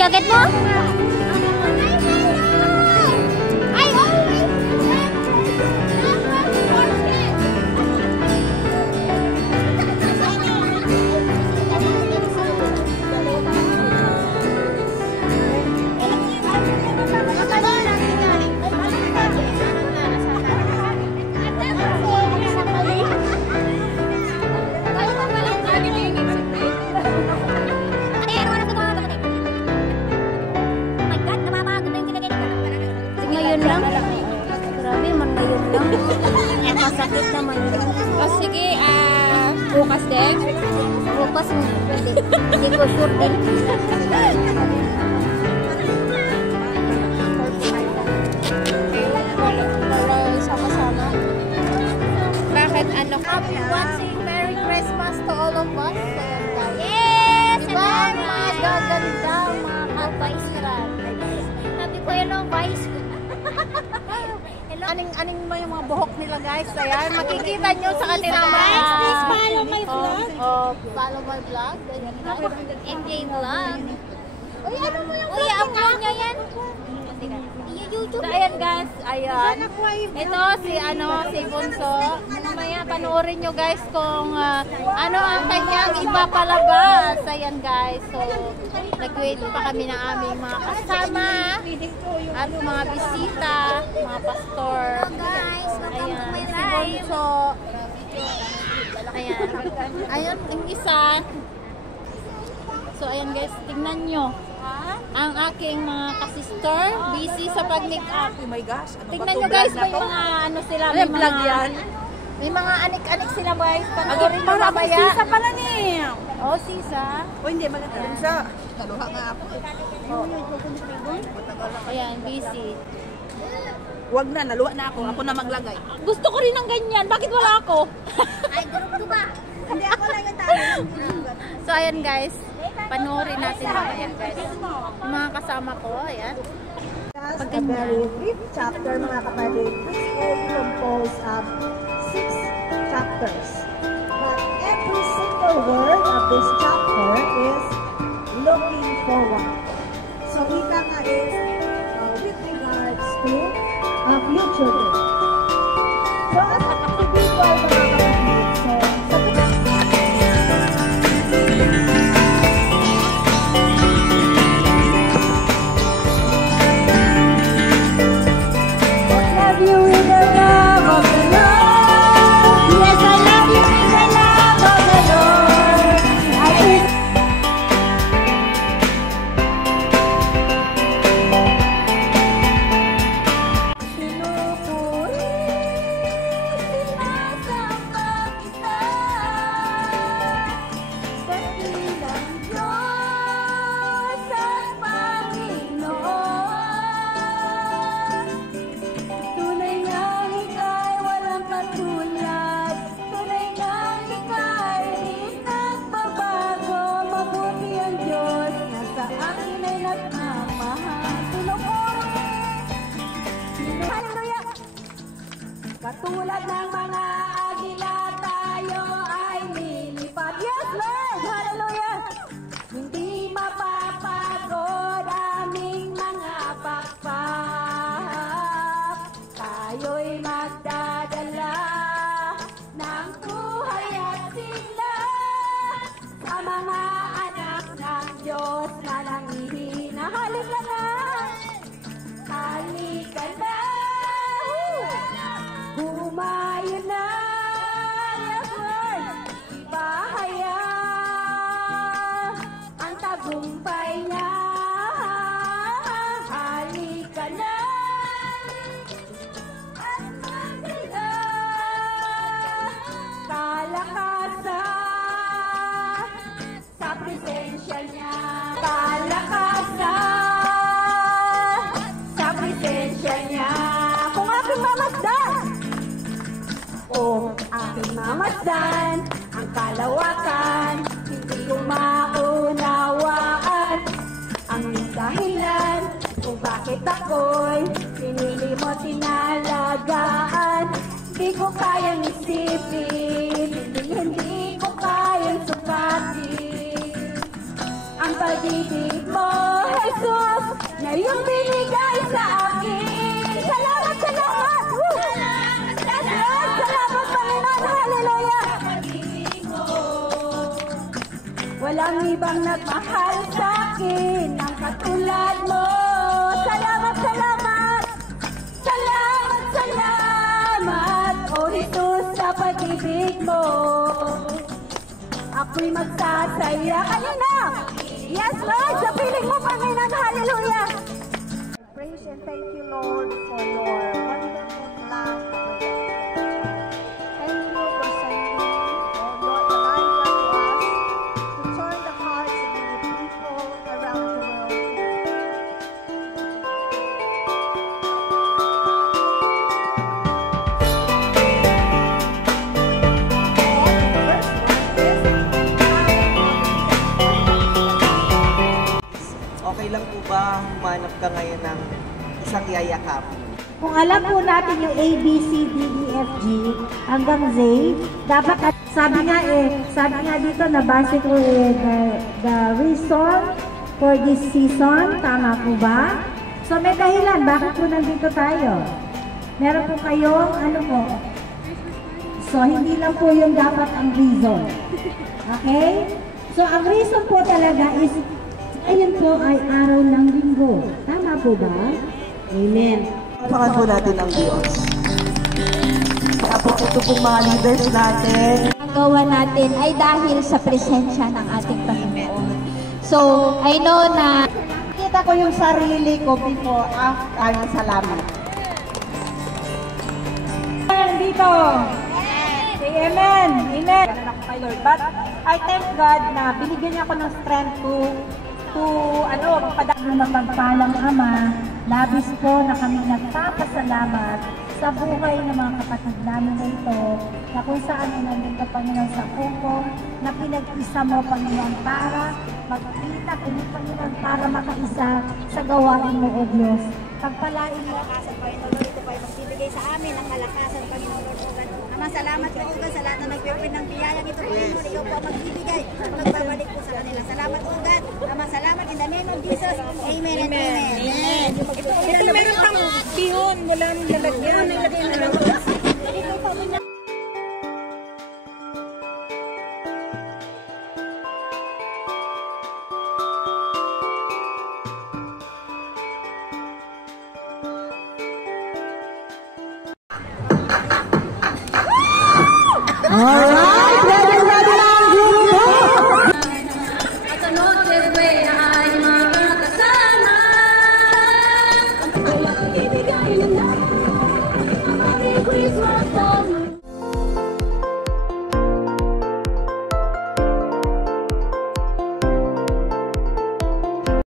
jacket mo? Ngayon lang. Grabe, man ngayon lang. Masakit naman yun. O sige, bukas din. Bukas mo. Hindi ko sure din. Wala sama-sama. Bakit ano? Happy watching. Merry Christmas to all of us. Yes! Diba? Mga gaganda, mga ka-vice crab. Sabi ko yun ang vice. Aning mo yung mga buhok nila guys. Ayan, makikita nyo sa kanilang mga... Please follow my vlog. Follow my vlog. MJ Vlog. Uy, ano mo yung Uy, upload nyo yan. YouTube. So, ayan guys, ayan. Ito si Bunso. Mamaya panoorin nyo guys kung ano ang kanyang ipapalabas. Ayan guys. So, nag-wait pa kami ng aming mga kasama at mga bisita, mga pastor. Guys, Ayan, si Bunso. Ayan. Ayan, ang isa. So, ayan guys, tingnan nyo. Ang aking mga kasister, busy sa pag-make-up. Oh my gosh. Tingnan nyo guys, may mga ano sila. May vlog yan. May mga anik-anik sila guys. Panoorin nyo mamaya. Sisa pala ni. Oh, sisa. O hindi, maganda rin siya. Taluha nga ako. Ayan, busy. Huwag na, naluha na ako. Ako na maglagay. Gusto ko rin ng ganyan. Bakit wala ako? Ay, group ba? Hindi ako lang yung tao. So, ayan guys. Panoorin natin mamaya guys. Mga kasama ko, ayan. A very brief chapter, mga kapatid. This is composed of 6 chapters. But every single word of this chapter is looking forward. So, ika nga is with regards to future day. So, as an individual, mga kapatid, so, love you with the love of the Lord. Yes, I love you with the love of the Lord. I will katulad ng mga agila, tayo ay lilipad. Yes, Lord! Hallelujah! Hindi mapapagod aming mga pakpak. Tayo'y magdadala ng buhay at sigla sa mga anak ng Diyos na nangihina. Halika na! Halika na! Humayo na, yes Lord, ibahaya ang tagumpay niya. Halika na at magdala kalakasan sa presensya niya. Kalakasan sa presensya niya. Kung aking mamasdan, o aking mamasdan ang kalawakan, hindi ko maunawaan ang dahilan kung bakit ako'y pinili mo tinalagaan. Hindi ko kayang isipin, hindi ko kayang sukatin ang ang pag-ibig mo, Jesus, na iyong binigay sa akin. Salamat, salamat! Salamat, Panginoon! Hallelujah! Walang ibang nagmahal sa akin ang katulad mo. Salamat, salamat! Salamat, salamat! O Jesus, sa pag-ibig mo. Ako'y magsasaya kanina. Yes, Lord, sa piling mo, Panginoon. Hallelujah! Praise and thank you, Lord, for your wonderful love. Thank you for sending Lord Elijah to us to turn the hearts of many people around the world. Okay lang po ba humanap ka ngayon ng isang yayakap? Kung alam po natin yung A, B, C, D, E, F, G hanggang Z, dapat sabi nga dito na base ko the reason for this season, tama po ba? So may dahilan, bakit po nandito tayo? Meron po kayong ano po? So hindi lang po yung dapat ang reason. Okay? So ang reason po talaga is ayun po ay araw ng linggo. Tama po ba? Amen. Pakan po natin ang Diyos. Tapos ito pong mga leaders natin. Ang gawa natin ay dahil sa presensya ng ating Panginoon. So, I know na Kita ko yung sarili ko before, after, salamat. Dito. Say amen. Amen. Kay Lord. But I thank God na binigyan niya ako ng strength to Mapagpalang Ama, labis po na kami nagpapasalamat sa buhay ng mga kapatid namin na ito, na kung saan ay nandito, Panginoon, sa puko, na pinag-isa mo, Panginoon, para magkita kami, Panginoon, para makaisa sa gawain mo, O Diyos. Pagpalain mo. Kalakasan, Panginoon Lord, ito po ay magbibigay sa amin ng kalakasan, Panginoon Lord. Ama, salamat po ugan sa lahat na nagpipin ng biyayang ito, Panginoon. Ikaw po ang magbibigay, magbabalik po sa kanila. Salamat ugan. Ama, salamat in the name of Jesus. Amen and amen. Amen. Ito meron pang bihon mula ng lalagyan. Nilagay na lang. Alright!